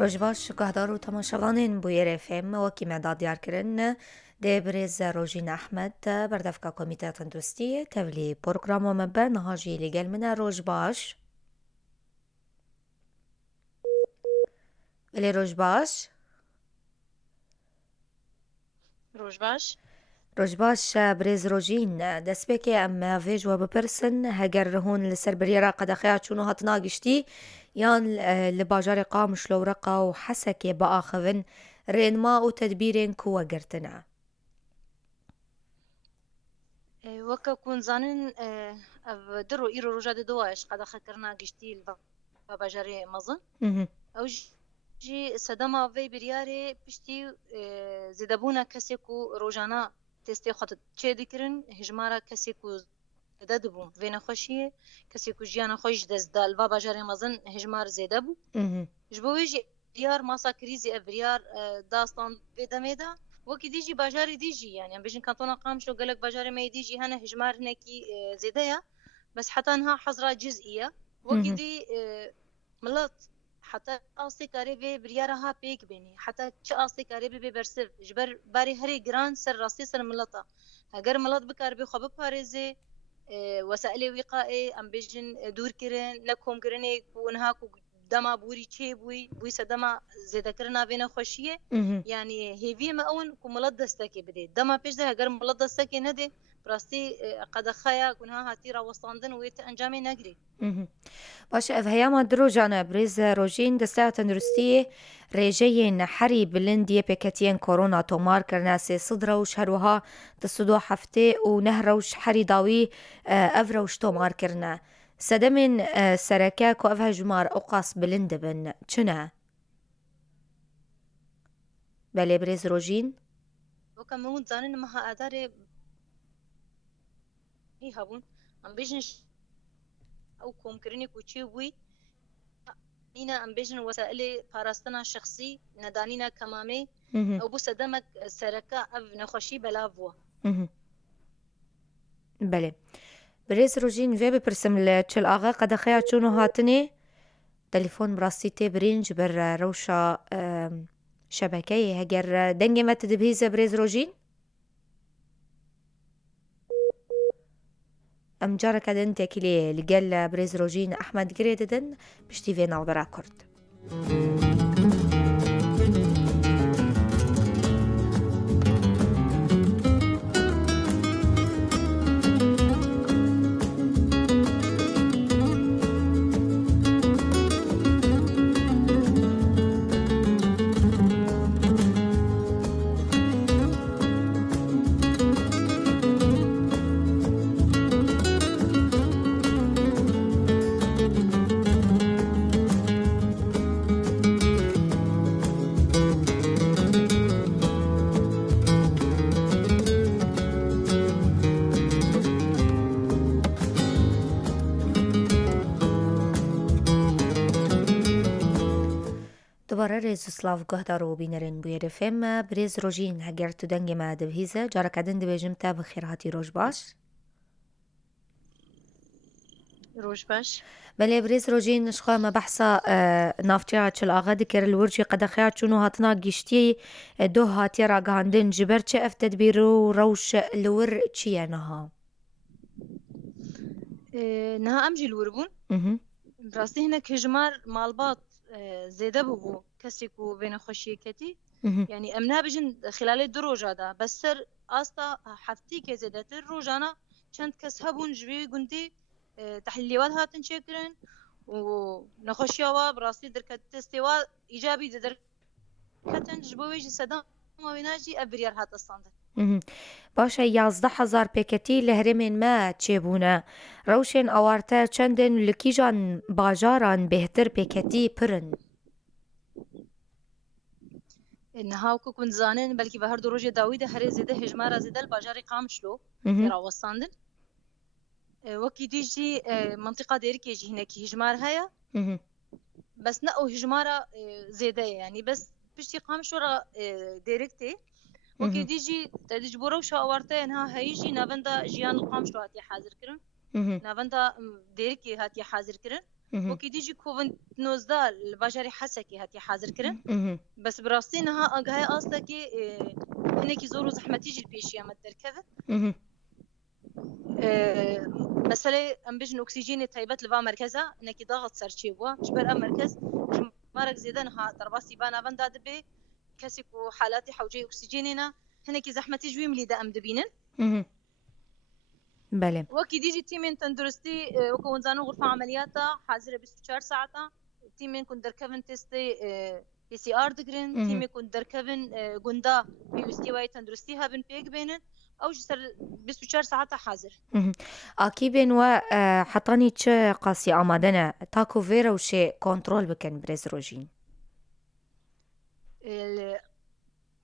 روژباش گهدار و تماشاوانین بویر FM وکی مداد دیار کرن ده برز روژین احمد بردفکا کمیته تندرستی تولی پروگرامو مبه نهاجی لگل من روژباش ولی روژباش روژباش برز روژین دست بکی ام ویج و بپرسن هگر هون لسر بریرا قد خیات چونو هاتنا گشتی یان لباجار قامش لورقا و حسکی با آخوین رینما و تدبیرین کوا گرتنا وەکە کوونزانن درۆ ئیرۆ ڕۆژە دەواش قەدەخەکردنا گشتی بە بەژارێ مەزن ئەو ژی سەدەما vê biryarê piştî zêdebûna kesêk û rojana testê xwe çê dikirin hejmara kesêk û zêde dibûn vê nexweşiyê kesêk û jiyana xwe ji dest da li va bajarê mezin hejmar zêde bû ji bo wê jî biryar masa krîzê ev biryar dastan vê demê de وەکی دیژی باژاری دیژی یعنی ام بێژن کانتۆنا قامشلۆ gelek bajarê me دیژی hene hejmar hinekî zêde ye bes heta niha hezra cizî ye wekî dî milet heta astê karê vê biryara ha pêk bênî heta çi astê karê bibe bersiv ji ber barê herê giran ser rastî ser mileta heger milet bikar bê xwe biparêzê wesailê wîqaê em bêjin dûrkirin ne komkirinê ku niha ku dema bûrî çê bûî bûî se dema zêdekirina vê nexweşiyê yani hêviyê me ew in ku milet destekê bide dema pêş de heger milet destekê nede rastî qedexeya ku niha hatî rawestandin wê ti encamê negirê باشه ev heyama dirojane برز روژین دسته تندرستی رێژەیên herî bilindiyê pêketiyên korona tomar kirine sê sid rewş herwiha di sed û heftê û neh rewş herî dawî ev rewş tomar kirine sedemên sereke ku ev hejmar ew qas bilind dibin çi ne belê برز روژین weka me hûn zanin meha edarê hebûn em bêjin ew komkirinê ku çê bûî nîne em bêjin wesailê parastina şexsî nedanîna kemamê ew bû sedemek sereke ev nexweşî belav bû بله برز روژین vê bipirsim li çilaxa qedexeya çûnû hatinê telefon bi rastî tê birîn ji ber rewşa şebekeyê heger dengê me tu dibihîze برز روژین em careke din tekilê li gel برز روژین احمد girê didin piştî vê navbera Kurd دوباره ریز سلاف گهدار و بینرین بویر FM برز روژین هگر تو دنگ ما دبهیزه جارک دن دبیجم تا بخیر هاتی روش باش روش باش بله برز روژین شخوا ما بحثا نافتیا چل آغا دکر الورجی قدخیا چونو هاتنا گشتی دو هاتی را گاندن جبر چه اف تدبیرو روش لور چیه نها نها ام جی لور بûn rastî hinek hejmar malbat zêde bûbû kesêk û vê nexweşiyê ketî yani em nabêjin xilalê du roja da bes ser asta heftîkê zêdetir rojana çend kes hebûn ji vê gundê tehlîlê hatin çêkirin û nexweşiya wa bi rastî dirket testê wa îcabî didirketin ji bo wê jî sedema wêne jî ev biryar hat standin باشه 11,000 پێکەتی لە هەرێمێن me çêbûne rewşên awarte çendên li kîjan bajaran bêhtir pêketî pirin niha ku ku dizanin belkî bi her du rojê dawî de herê zêde hejmara zêde li bajarê Qamişlo rawestandin wekî dî jî منطقه dêrikê jî hinekî hejmar heye bes ne ew hejmara zêde ye yani bes piştî Qamişlo ra dêrik tê wekî dî jî te ji bo rewşa awarte niha heyî jî navenda jiyan li Qamişlo hatiye hazir kirin navenda dêrikê hatiye hazir kirin مهم. وەکی دیژی کۆڤن 19 لە باژاری حەسەکی هەتی حاضر کردن مهم. بەس بڕاستی نەها ئاگای ئاستەکی هەنێکی زۆر و زەحمەتیژی پێشی ئەمە دەرکەوێت مهم. مەسەلەی ئەم بژن ئۆکسیژینی تایبەت لەوا مەرکەزە نەکی داغت سەرچێ بووە ژبەر ئەم مەرکەز ژمارەك زێدە نەها دەرباسی باناڤەندا دەبێ کەسێک و حالاتی حوجەی ئۆکسیژینێنە هەنێکی زەحمەتی ژوی ملیدا ئەم دەبینن مهم. بله وەکی دیژی تیمێن تەندروستی وەکە وەنزانە غرفە عملیاتە حاضرە 24 ساعتە تیمێن کون دەرکەون تێستی PCR دەگرن تیمێکون دەرکەون گوندا پێویستی وای تەندروستی هەبن پێک بێنن ئەو سەر 24 ساعتە حاضر ئاکیبێن وە حەتانی چه قاسی ئامادەنە تاکو vێرە و شێ کۆنترۆل بکەن برێز ڕۆژین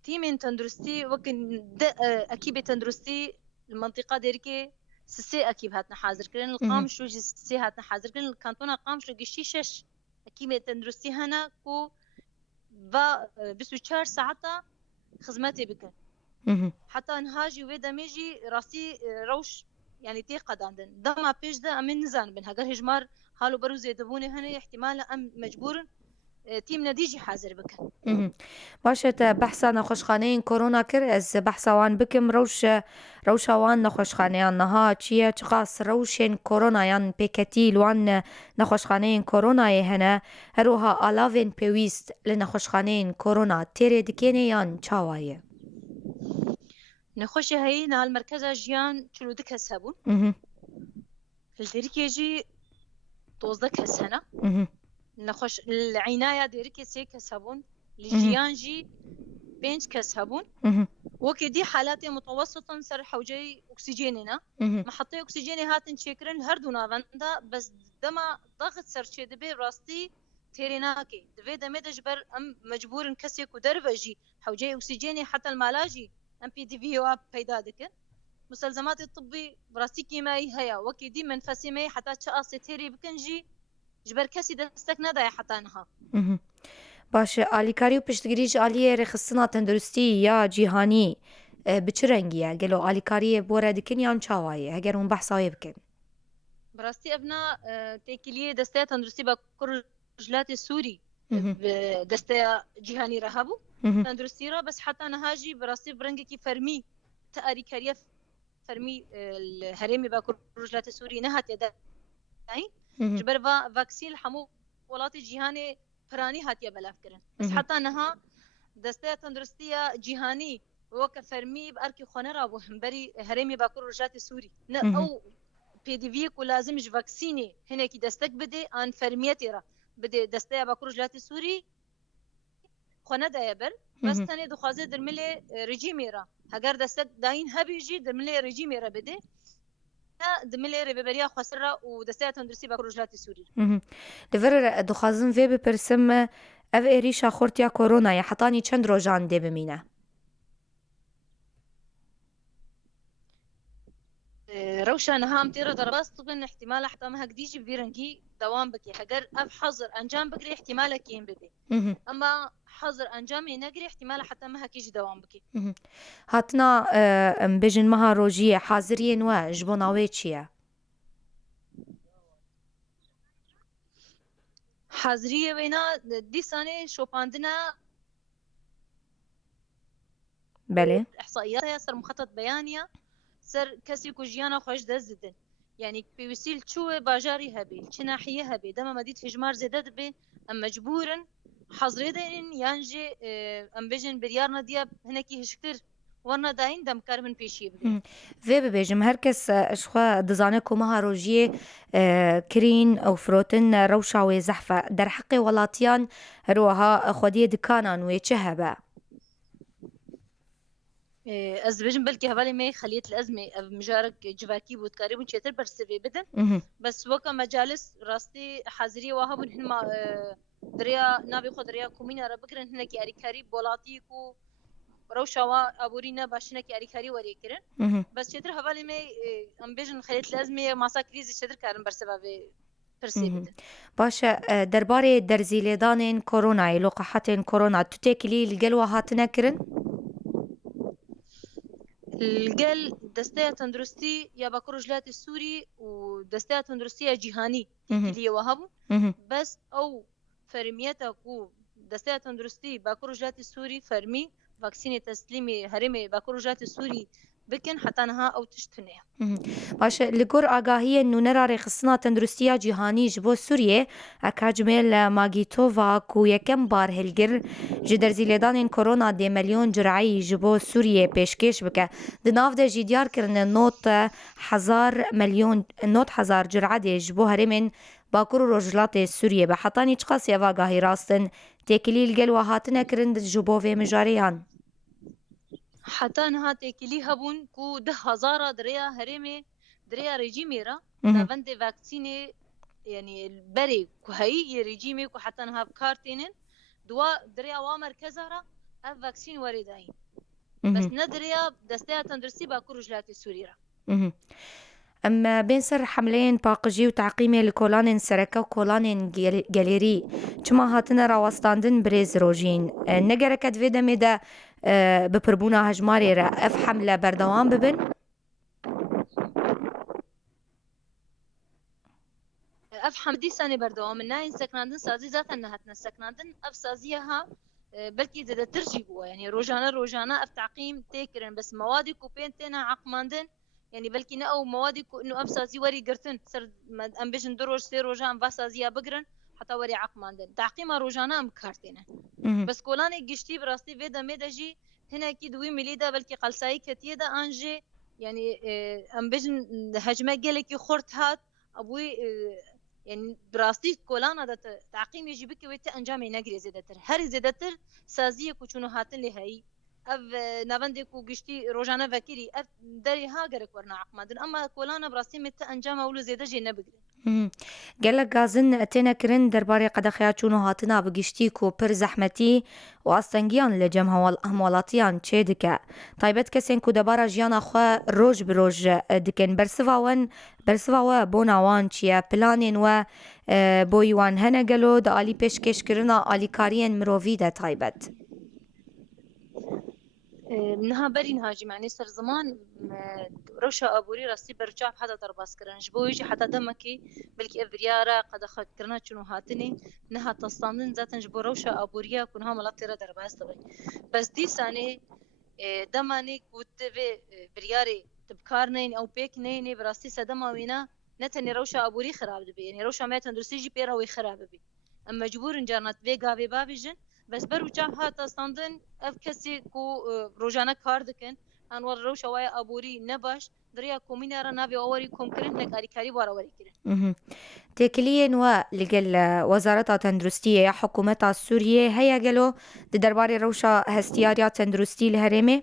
تیمێن تەندروستی وەکن ئەکیبێ تەندروستی المنطقة دێرکێ سسێ ئەکیب هاتنە حاضرکردن قامش ڕۆژی سێ هاتنە حاضرکردن کانتۆنا قامش گشتی 6 ئەکیبێ تەندروستی هەنا و بە 24 ساعتە خزمەتێ بکەن حتا نهاژی وێ دەمێژی ڕاستی ڕەوش یعنی تێ قەداندن دەما پێشدا ئەمێ نزان بن هەگەر هێژمار حال و بەرو زێدەبوونی هەنێ احتیمالە ئەم مەجبورن تیم نەدیژی حاضر بکەن باشێتە بەحسا نەخۆشخانەیەن کۆرۆنا کرد ئەس بەحساوان بکەم ڕەوشاوان نەخۆشخانەیان نەها چییە چقاس ڕەوشێن کۆرۆنایان پێکەتی لوان نەخۆشخانەیەن کۆرۆنایە هەنە هەروها ئالاوێن پێویست لە نەخۆشخانەیەن کۆرۆنا تێرێ دکێنێ یان چاوایە نەخۆشی هەیە نال مرکزە ژیان چلو دو کەس هەبوون دێریکێژی 12 کەس هەنە نەخۆش عینایە دێریکێ 3 کەس هەبوون لە ژیانژی 5 کەس هەبوون وەکی دی حالاتی متوسطن سەر حوجەی ئۆکسیژێنێنە محطەی ئۆکسیژێنی هاتن چێکردن هەردوو ناوەندا بەس دەما داغت سەرچێ دەبێ ڕاستی تێرێ ناکەی دەبێ دەمێ دەژبەر ئەم مەجبورن کەسێک و دەربەژی حوجەی ئۆکسیژێنی حتا المالاژی ئەم PDV-وا پەیدا دەکەن مستلزماتی طبی ڕاستی کیمایی هەیە وەکی دی منفەسیمەی حتا چه ئاسی تێری بکەنجی جبەر کەسی دەستەک نەدایە حتا نەها باشە ئالیکاری و پشتگیریش ئالیە ڕێخستنا تەندروستی یا جیهانی بچ رەنگیە گەلۆ ئالیکاریە بۆرە دکن یان چاوایە هەگەر اون بەحساوێ بکەن بڕاستی ئەڤنا تێکیلیە دەستەیە تەندروستی بە کوڕژلاتی سووری دەستەیە جیهانی ڕەهەبوو تەندروستی را بەس حتا نەهاژی بڕاستی برەنگێکی فەرمی تا ئالیکاریە فەرمی هەرێمی بە کوڕژلاتی سووری نەهاتێ داین جبەر ڤاکسین هەموو وڵاتی جیهانی پرانی هاتیە بەلافکردن بەس حتا نەها دەستەیە تەندروستیە جیهانی وەکە فەرمی بەرکی خۆنەرا بۆ هەمبەری هەرێمی باکوور ڕژاتی سووری نە ئەو پێدیڤیەک و لازمش ڤاکسینی هەنێکی دەستەک بدێ ئان فەرمیەتێرە بدێ دەستەیە باکوور ڕژاتی سووری خۆنەدایە بەر بەس تەنێ دخوازێ درملێ ڕژیمێرە هەگەر دەستەک داین هەبێژی درملێ ڕژیمێرە بدێ دملێ ڕێبەریە خۆسرە و دەستەیە تەندروستی باکوور ڕژاتی سووری لەڤەر دخوازم vê bipirsim ev êrîşa xortiya koronayê hetanî çend rojan dê bimîne روشان هام تيرا ضربات طبعا احتمال حتى ما هكديجي بيرنجي دوام بكي هجر اف حظر انجام بكري احتمال كين بدي اما حظر انجام ينقري احتمال حتى ما هكيجي دوام بكي هاتنا بجن مها روجيه حاضرين و جبوناوي چيه حاضريه وينا دي سنه شوباندنا بله احصائيات سر مخطط بيانيه سر کەسی و ژیانە خۆش دەست ددن یعنی پێویستیل چووە باژاری هەبێ چ ناحیە هەبێ دەمە مەدیت هێژمار زێدە دەبێ ئەم مەجبورن حەزرێ دەین یانژێ ئەم بێژن بریار نەدیە هەنێکی هشتر وەرنەداین دەمکار من پێشی بکەن vê bibêjim her kes xwe dizane ku meha rojiyê kirîn ew firotin rewşa wê zehfe derheqê welatiyan herwiha xwediyê dikanan wê çi hebe از بجم بلكي هبالي مي خليت الازمه مجارك جواكي بوتكاري بون شيتر برسبي بدن بس وكا مجالس راستي حاضريه وهبن هما دريا نابي خدريا كومينا ربكرن هناكي اريكاري بولاتي كو روشوا ابورينا باشناكي اريكاري وريكرن بس شيتر هبالي مي ام بجن خليت الازمه ماسا كريزي شيتر كارن برسبي باشە دەربارەی دەرزیلێدانên کۆرۆنایê لۆقەحەتên کۆرۆنا تو تێکیلی لەگەڵ هاتنە kirin القل دستيا تندرستي يا باكور جلاتي السوري ودستيا تندرستي جيهاني اللي وهبوا بس او فرميتا کو دسته تندرستی باکو رجلات سوری فرمی واکسین تسلیمی هرمی باکو رجلات سوری بکن حتی نها او تشتنه. باشه لگور آگاهی نونرا خصنا تندرستیا جهانی جبو سوریه اکاجمل ماگیتووا کو یکم بار هلگر جدر زیلیدان کرونا دی ملیون جرعی جبو سوریه پیشکش بکه دناف ده جیدیار کرنه نوت هزار جرعه دی جبو هرمین باکور رجلات سوریه به حتانی چقاس یوا آگاهی راستن تکلیل گل و هاتنه کرند جبو و مجاریان حتى نها تكلي هبون كو 10,000 دريا هرمي دريا ريجيمي را نافند فاكسيني يعني البري كو هي ريجيمي كو حتى نها بكارتينن دوا دريا ومركزها را اف فاكسين ورداين بس ندريا دستيا تندرسي باكو رجلات سوريرا. أما بين سر حملين باقجي وتعقيمي لكولانين سركة وكولانين جاليري چما هاتنا راوستاندن بريز روجين نگركت في دمي دا بپربونا هجماري را اف حملة بردوان ببن؟ اف حمدي ساني بردوان من ناين سكناندن سازي ذات انها سكناندن اف سازيها بلكي زاد ترجي بوا يعني روجانا اف تعقيم تيكرن بس موادي كوبين تينا عقماندن يعني بلكي نأو موادي انه ابسازي وري قرتن سر ام بيجن دروج سي روجان باسازيا بقرن حتى وري عقماندن تعقيم روجانا ام كارتينه بس كولاني قشتي براستي فيدا ميداجي هنا اكيد وي مليدا بلكي قلساي كتيدا انجي يعني ام بيجن هجمه قالكي خرت هات ابوي يعني براستي كولانا دا تعقيم يجي بك ويت انجامي نجري زيدتر هر زيدتر سازيه كوچونو هاتن لي هي اف نافندي كو گشتي روجانا فكري اف دري هاجرك ورنا عقمادن اما كولانا براستي مت انجام اولو زيده جي نبگري گلک گازن تینا کرن درباره قدخیا چونو هاتنا بگشتی کو پر زحمتی و استنگیان لجم همولاتیان چه دکه طایبت کسین کو دبارا جیانا خوا روج بروج دکن برسوا و بوناوان چیه پلانین و بویوان هنه گلو دا آلی پیشکش کرنا آلی کارین مرووی ده طایبت منها بري نهاجم يعني سر زمان روشا ابوري راستي برجع حدا درباس كرن جبو يجي حتى دمكي بلكي افريارا قد اخذ كرنا شنو هاتني نها تصاندن ذاتن جبو روشا ابوريا كونها ملاتيرا درباس طبي بس دي سانه دماني كنت في برياري تبكارنين او بيكنين براستي سدما وينا نتني روشا ابوري خراب دبي يعني روشا ما تندرسي جي بيرا وي خراب بي اما جبور جارنات فيغا في بابيجن بس برجع هاتا صندن اف كسي كو روجانا كار دكن انور روش وايا ابوري نباش دريا كومينا را نافي اوري كوم كرن لك كاري بارا وري كرن تكلين و لجل وزارة تندرستية حكومة سوريا هيا جلو درباري روشا هستياريا تندرستي الهرمي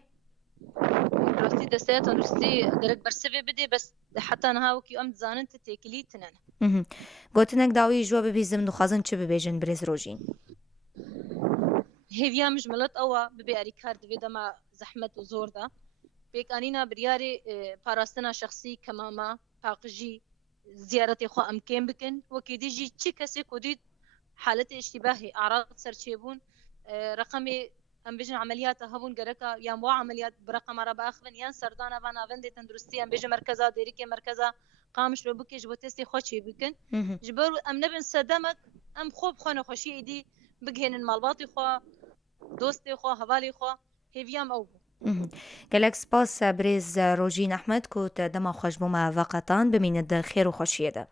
دراستي دستيا تندرستي درك برسبي بدي بس حتى نهاوكي ام زانن تكلي تنن قلتنك داوي جواب بيزم دخازن چه ببيجن بريز روجين هيفيا مش ملت أوا ببي أريكارد في ما زحمة وزور ده بيك أنينا برياري باراستنا شخصي كماما باقجي زيارتي خو أمكن بكن وكيديجي تشي كسي كوديد حالة اشتباهي أعراض سرچيبون رقمي أم بيجن عمليات هبون جركا يا مو عمليات برقم ربا أخذن يان سردانا فانا فندي تندرستي أم بيجن مركزا ديريكي مركزا قامش ببكي جبو تستي خوشي بكن جبرو أم نبن صدمك أم خوب خانو خوشي إيدي بگهن المالباطي خوا دوستي خوا هوالي خوا هيفيام أو گلک سپاس بريز روجين أحمد كوت دما خوش بوما وقتان بمين خير و خوشيه ده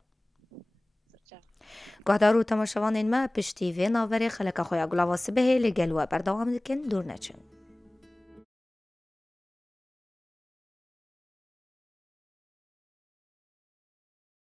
گهدارو تماشاوان ما پشتی و ناوری خلق خویا گلاواس به لگل و بردوام دکن دور نچن